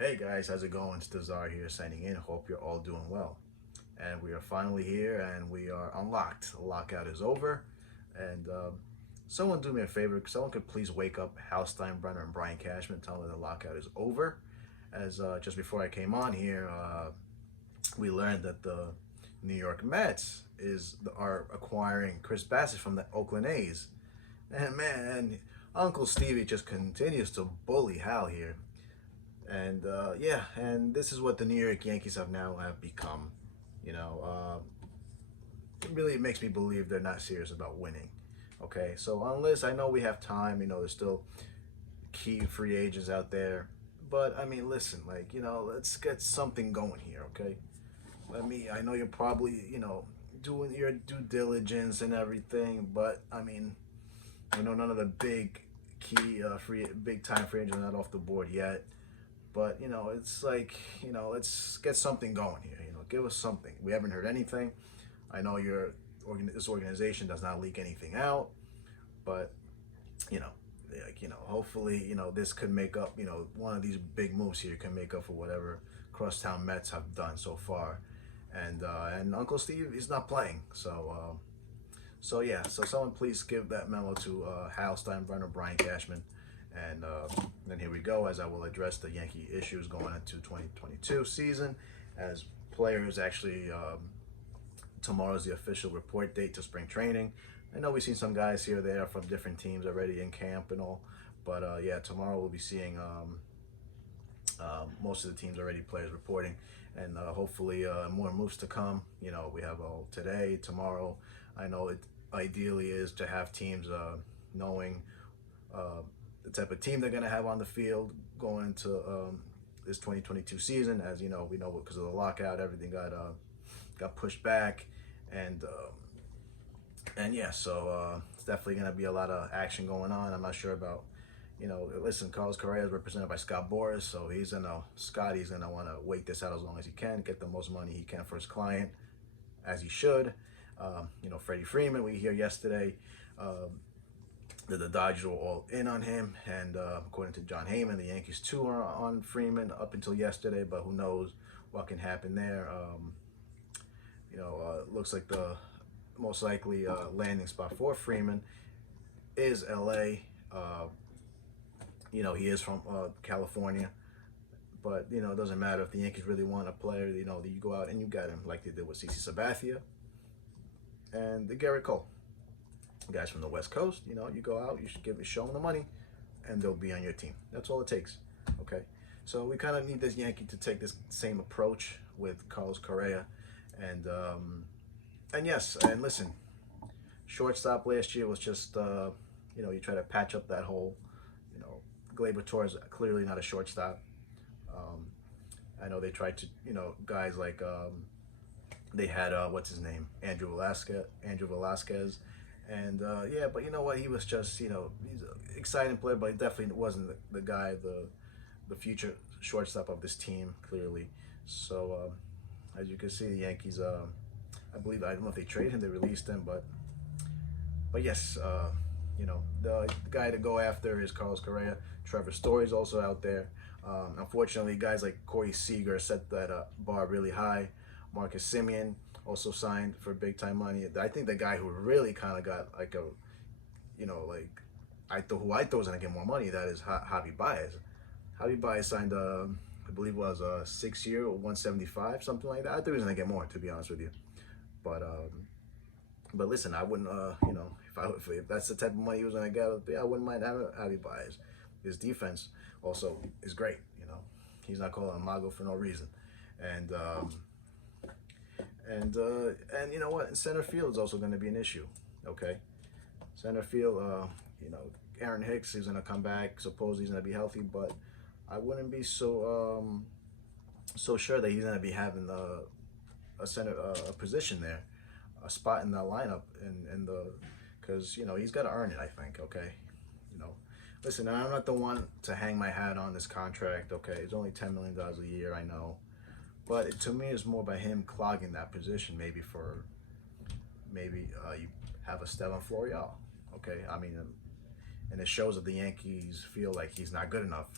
Hey guys, how's it going? It's Dazar here signing in. Hope you're all doing well. And we are finally here and we are unlocked. The lockout is over. And someone do me a favor. Someone could please wake up Hal Steinbrenner and Brian Cashman, tell them the lockout is over. As just before I came on here, we learned that the New York Mets are acquiring Chris Bassett from the Oakland A's. And man, Uncle Stevie just continues to bully Hal here. And yeah, and this is what the New York Yankees have become. You know, it really makes me believe they're not serious about winning. Okay, so unless I know we have time, there's still key free agents out there. But I mean, listen, let's get something going here, okay? I know you're probably, doing your due diligence and everything, but I mean, I know none of the big time free agents are not off the board yet. But it's like, let's get something going here. Give us something. We haven't heard anything. I know this organization does not leak anything out, but you know, hopefully, this could make up. One of these big moves here can make up for whatever crosstown Mets have done so far, and Uncle Steve is not playing. So yeah. So someone please give that memo to Hal Steinbrenner, Brian Cashman. And then here we go, as I will address the Yankee issues going into 2022 season. As players actually, tomorrow is the official report date to spring training. I know we've seen some guys here or there from different teams already in camp and all. But yeah, tomorrow we'll be seeing most of the teams already, players reporting. And hopefully more moves to come. We have today, tomorrow. I know it ideally is to have teams knowing the type of team they're going to have on the field going into this 2022 season. As you know, we know because of the lockout, everything got pushed back, and yeah, so it's definitely going to be a lot of action going on. I'm not sure about, listen, Carlos Correa is represented by Scott Boras, so Scotty's gonna want to wait this out as long as he can, get the most money he can for his client, as he should. Freddie Freeman, we hear yesterday. The Dodgers were all in on him, and according to John Heyman, the Yankees too are on Freeman up until yesterday, but who knows what can happen there. Looks like the most likely landing spot for Freeman is LA. He is from California, but it doesn't matter if the Yankees really want a player. You go out and you got him, like they did with CC Sabathia and the Garrett Cole. Guys from the West Coast, you go out, you should show them the money, and they'll be on your team. That's all it takes. Okay, so we kind of need this Yankee to take this same approach with Carlos Correa, and yes, and listen, shortstop last year was just you try to patch up that hole. Gleyber Torres clearly not a shortstop. I know they tried to, guys like they had what's his name, Andrew Velasquez. And yeah, but you know what? He was just, he's an exciting player, but he definitely wasn't the guy, the future shortstop of this team, clearly. So as you can see, the Yankees, I don't know if they traded him, they released him, but yes, the guy to go after is Carlos Correa. Trevor Story's also out there. Unfortunately, guys like Corey Seager set that bar really high. Marcus Semien also signed for big time money. I think the guy who really kind of got like who I thought was gonna get more money, that is Javi Baez. Javi Baez signed I believe it was a 6-year or 175, something like that. I thought he was gonna get more, to be honest with you. But listen, I wouldn't if that's the type of money he was gonna get, I wouldn't mind having Javi Baez. His defense also is great. He's not called a mago for no reason, and you know what? Center field is also going to be an issue. Okay, center field. Aaron Hicks is going to come back. Supposedly he's going to be healthy, but I wouldn't be so sure that he's going to be having a center a position there, a spot in the lineup, because he's got to earn it. I think. Okay, listen, I'm not the one to hang my hat on this contract. Okay, it's only $10 million a year. I know. But to me, it's more by him clogging that position. Maybe you have a Esteban Florial. Okay, I mean, and it shows that the Yankees feel like he's not good enough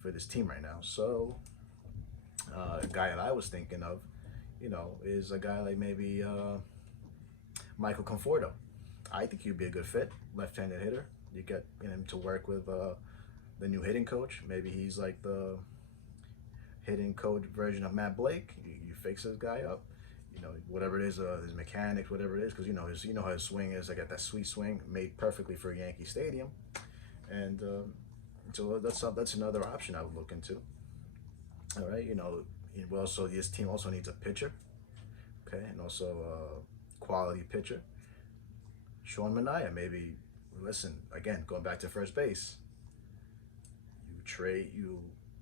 for this team right now. So A guy that I was thinking of, is a guy like maybe Michael Conforto. I think he'd be a good fit, left-handed hitter. You get him to work with the new hitting coach. Maybe he's like the hitting coach version of Matt Blake. You fix this guy up, whatever it is, his mechanics, whatever it is, because how his swing is. I got that sweet swing made perfectly for Yankee Stadium, and so that's another option I would look into. All right, this team also needs a pitcher, okay, and also a quality pitcher. Sean Manaea, maybe. Listen, again, going back to first base, you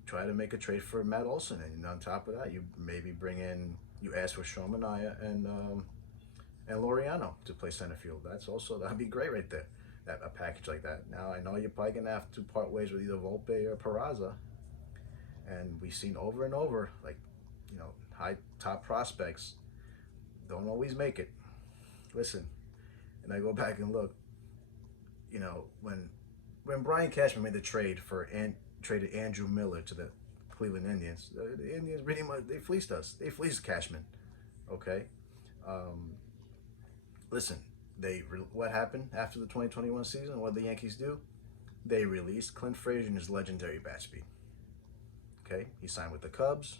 try to make a trade for Matt Olson, and on top of that, you ask for Sean Manaea and Laureano to play center field. That'd be great right there. That a package like that. Now I know you're probably gonna have to part ways with either Volpe or Peraza, and we've seen over and over, like, high top prospects don't always make it. Listen, and I go back and look, when Brian Cashman made the trade traded Andrew Miller to the Cleveland Indians, the Indians pretty much, they fleeced us. They fleeced Cashman, okay? Listen, what happened after the 2021 season? What did the Yankees do? They released Clint Frazier and his legendary bat speed. Okay, he signed with the Cubs,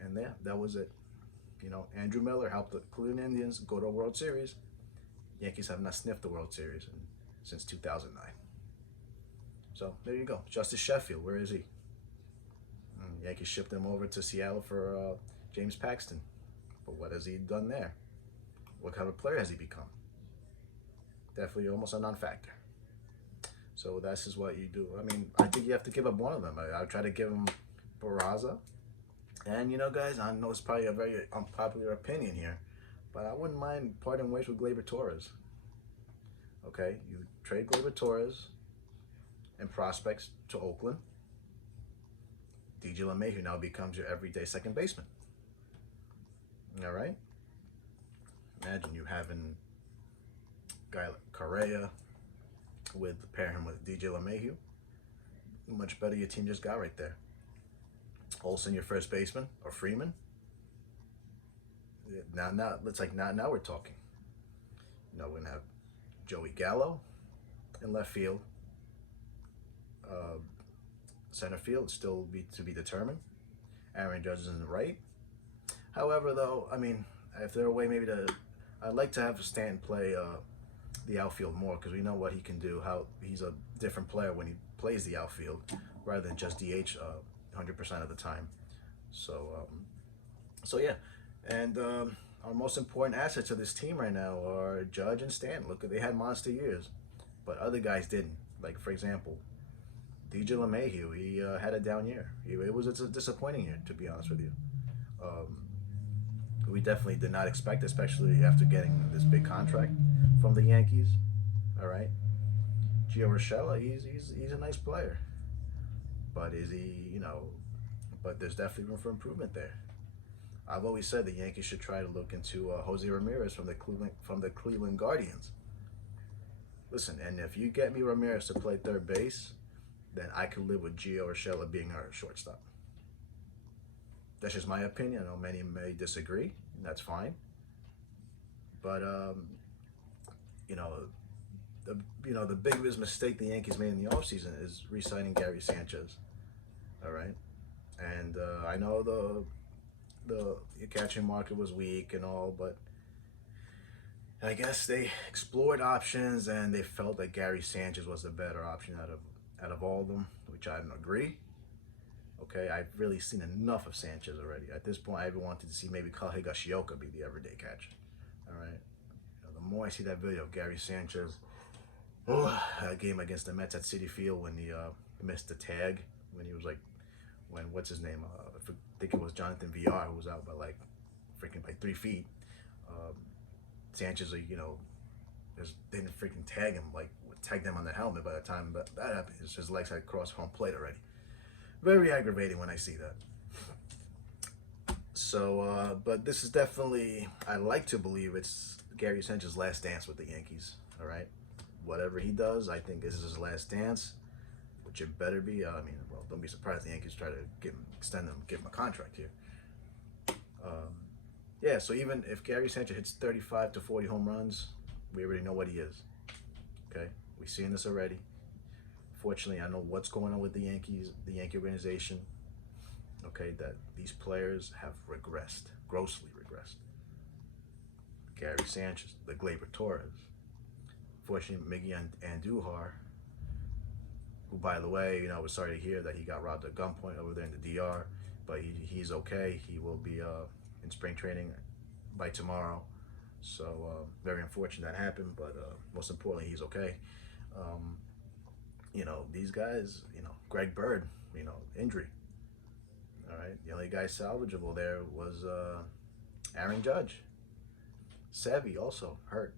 and that was it. Andrew Miller helped the Cleveland Indians go to a World Series. Yankees have not sniffed the World Series since 2009. So there you go. Justice Sheffield, where is he? Yankees shipped him over to Seattle for James Paxton. But what has he done there? What kind of player has he become? Definitely almost a non-factor. So that's just what you do. I mean, I think you have to give up one of them. I try to give him Peraza. And, guys, I know it's probably a very unpopular opinion here, but I wouldn't mind parting ways with Gleyber Torres. Okay, you trade Gleyber Torres and prospects to Oakland. DJ LeMahieu now becomes your everyday second baseman. All right? Imagine you having a guy like Correa pair him with DJ LeMahieu. Much better your team just got right there. Olsen, your first baseman, or Freeman. Now we're talking. We're gonna have Joey Gallo in left field. Center field still to be determined. Aaron Judge is in the right. However, though, I mean, if there a way maybe I'd like to have Stanton play the outfield more, because we know what he can do. How he's a different player when he plays the outfield rather than just DH 100% of the time. So yeah, and our most important assets of this team right now are Judge and Stanton. Look, they had monster years, but other guys didn't. Like, for example, DJ LeMahieu, he had a down year. It was a disappointing year, to be honest with you. We definitely did not expect, especially after getting this big contract from the Yankees. All right, Gio Urshela, he's a nice player, but is he? But there's definitely room for improvement there. I've always said the Yankees should try to look into Jose Ramirez from the Cleveland Guardians. Listen, and if you get me Ramirez to play third base, then I could live with Gio Urshela being our shortstop. That's just my opinion. I know many may disagree, and that's fine. But the biggest mistake the Yankees made in the offseason is re-signing Gary Sanchez. All right, and I know the catching market was weak and all, but I guess they explored options and they felt that Gary Sanchez was the better option out of all of them, which I don't agree. Okay, I've really seen enough of Sanchez already. At this point, I even wanted to see maybe Kyle Higashioka be the everyday catcher. All right, the more I see that video of Gary Sanchez, a game against the Mets at Citi Field when he missed the tag, when he was what's his name? I think it was Jonathan VR who was out by by 3 feet. Sanchez, just didn't freaking tag him, tagged him on the helmet by the time that happened. His legs had crossed home plate already. Very aggravating when I see that. So, but this is definitely, I like to believe it's Gary Sanchez's last dance with the Yankees, all right? Whatever he does, I think this is his last dance. which it better be. I mean, well, don't be surprised the Yankees try to get him a contract here. Yeah, so even if Gary Sanchez hits 35 to 40 home runs, we already know what he is. Okay, we've seen this already. Fortunately, I know what's going on with the Yankees, the Yankee organization. Okay, that these players have regressed, grossly regressed. Gary Sanchez, the Gleyber Torres. Fortunately, Miggy Andujar, who, by the way, I was sorry to hear that he got robbed at gunpoint over there in the DR, but he's okay. He will be in spring training by tomorrow. So very unfortunate that happened, but most importantly, he's okay. These guys, Greg Bird, injury. All right, the only guy salvageable there was Aaron Judge. Sevy also hurt.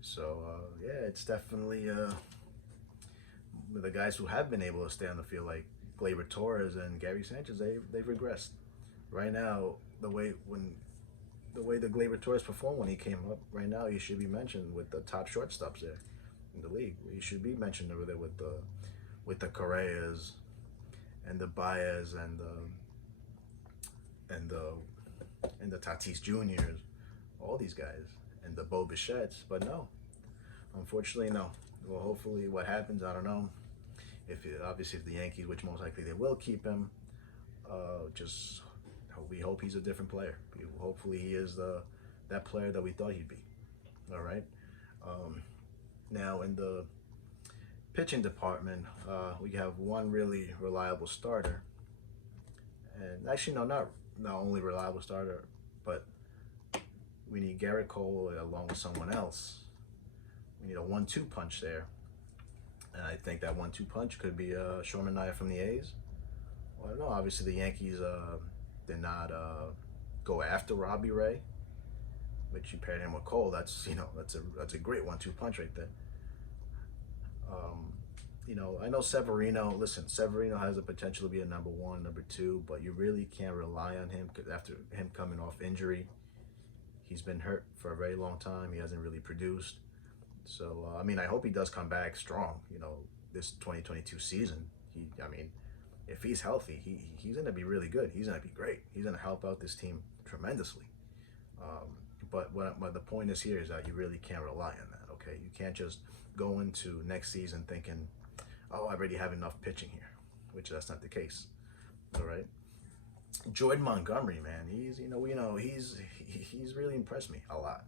So yeah, it's definitely the guys who have been able to stay on the field, like Gleyber Torres and Gary Sanchez, they've regressed. Right now, the way the Gleyber Torres performed when he came up, right now he should be mentioned with the top shortstops there in the league. He should be mentioned over there with the Correas and the Baez and the Tatis Juniors, all these guys, and the Bo Bichettes. But no, unfortunately, no. Well, hopefully, what happens, I don't know. Obviously if the Yankees, which most likely they will keep him, we hope he's a different player. Hopefully he is that player that we thought he'd be. All right. Now in the pitching department, we have one really reliable starter, and actually no, not only reliable starter, but we need Garrett Cole along with someone else. We need a 1-2 punch there, and I think that 1-2 punch could be Sean Manaea from the A's. Well, I don't know. Obviously the Yankees did not go after Robbie Ray, which you paired him with Cole. That's a great 1-2 punch right there. I know Severino. Listen, Severino has the potential to be a number 1, number 2, but you really can't rely on him because after him coming off injury, he's been hurt for a very long time. He hasn't really produced. So I hope he does come back strong. This 2022 season. If he's healthy, he's going to be really good. He's going to be great. He's going to help out this team tremendously. But the point is here is that you really can't rely on that, okay? You can't just go into next season thinking, oh, I already have enough pitching here, which that's not the case, all right? Jordan Montgomery, man, he's really impressed me a lot,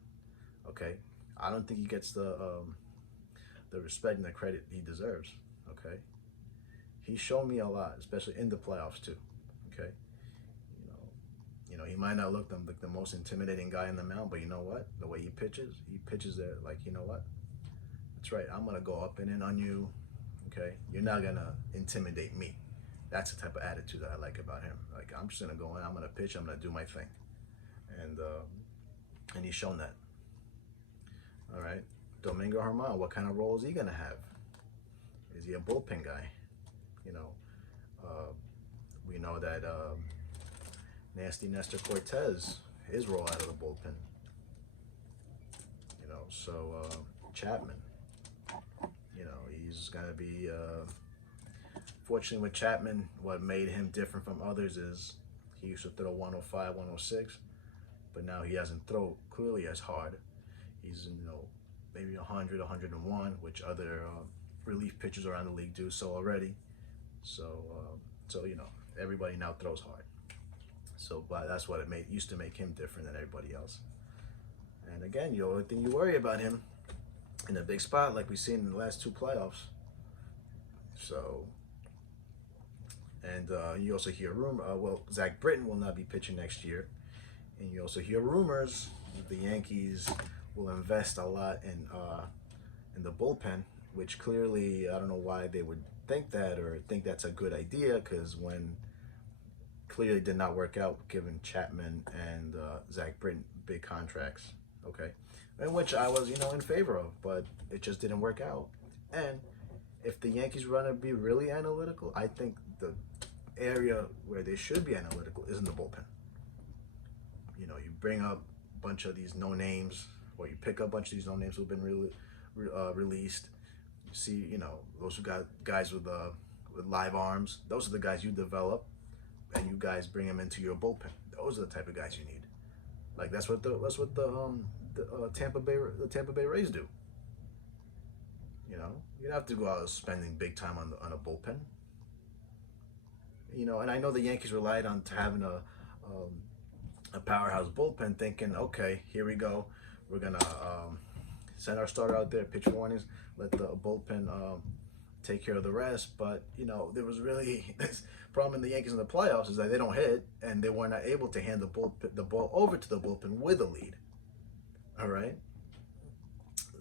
okay? I don't think he gets the respect and the credit he deserves, okay? He's shown me a lot, especially in the playoffs too. Okay, he might not look the most intimidating guy in the mound, but you know what? The way he pitches there like, you know what? That's right. I'm gonna go up and in on you. Okay, you're not gonna intimidate me. That's the type of attitude that I like about him. Like, I'm just gonna go in. I'm gonna pitch. I'm gonna do my thing, and he's shown that. All right, Domingo Herman. What kind of role is he gonna have? Is he a bullpen guy? We know that Nasty Nestor Cortez, his role out of the bullpen. So Chapman, he's gonna be. Fortunately, with Chapman, what made him different from others is he used to throw 105, 106, but now he doesn't throw clearly as hard. He's maybe 100, 101, which other relief pitchers around the league do so already. So everybody now throws hard. So, but that's what used to make him different than everybody else. And again, the only thing you worry about him in a big spot, like we've seen in the last 2 playoffs. So, and you also hear Zach Britton will not be pitching next year, and you also hear rumors the Yankees will invest a lot in the bullpen, which clearly I don't know why they would think that or think that's a good idea, because when clearly did not work out given Chapman and Zach Britton big contracts, okay, and which I was in favor of, but it just didn't work out. And if the Yankees want to be really analytical, I think the area where they should be analytical is in the bullpen. You bring up a bunch of these no names, or you pick up a bunch of these no names who've been released. see, those who got guys with live arms. Those are the guys you develop, and you guys bring them into your bullpen. Those are the type of guys you need. Like that's what the Tampa Bay Rays do. You don't have to go out spending big time on a bullpen. And I know the Yankees relied on having a powerhouse bullpen, thinking, okay, here we go. We're gonna send our starter out there, pitch warnings, let the bullpen take care of the rest. But there was really this problem in the Yankees in the playoffs is that they don't hit, and they were not able to hand the ball over to the bullpen with a lead. All right.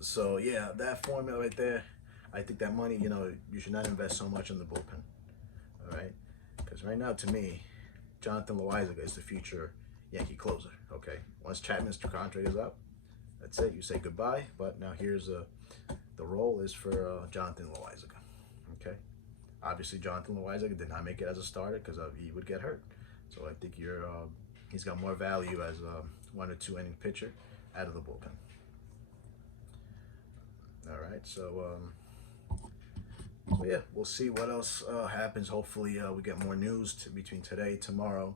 So yeah, that formula right there, I think that money, you should not invest so much in the bullpen. All right, because right now, to me, Jonathan Loaizaga is the future Yankee closer. Okay, once Chapman's contract is up, that's it. You say goodbye. But now here's the role is for Jonathan Loaizaga. Okay, obviously Jonathan Loaizaga did not make it as a starter because he would get hurt. So I think he's got more value as a 1 or 2 inning pitcher out of the bullpen. All right, so yeah, we'll see what else happens. Hopefully, we get more news between today and tomorrow.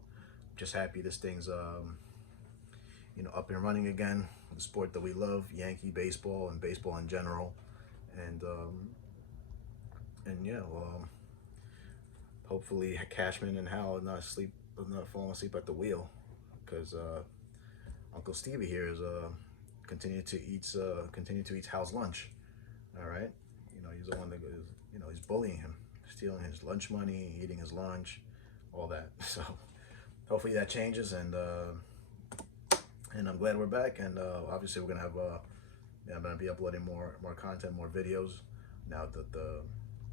Just happy this thing's up and running again. The sport that we love, Yankee baseball and baseball in general, and yeah, well, hopefully Cashman and Hal are not falling asleep at the wheel, because Uncle Stevie here is continue to eat Hal's lunch. All right, he's the one that is, he's bullying him, stealing his lunch money, eating his lunch, all that. So hopefully that changes, and I'm glad we're back. And obviously we're gonna have I'm gonna be uploading more content, more videos now that the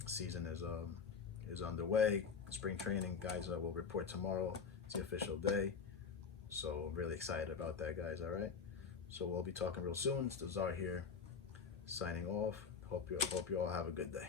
season is underway. Spring training, guys, will report tomorrow. It's the official day, so I'm really excited about that, guys. All right, so we'll be talking real soon. It's Czar here, signing off. Hope you all have a good day.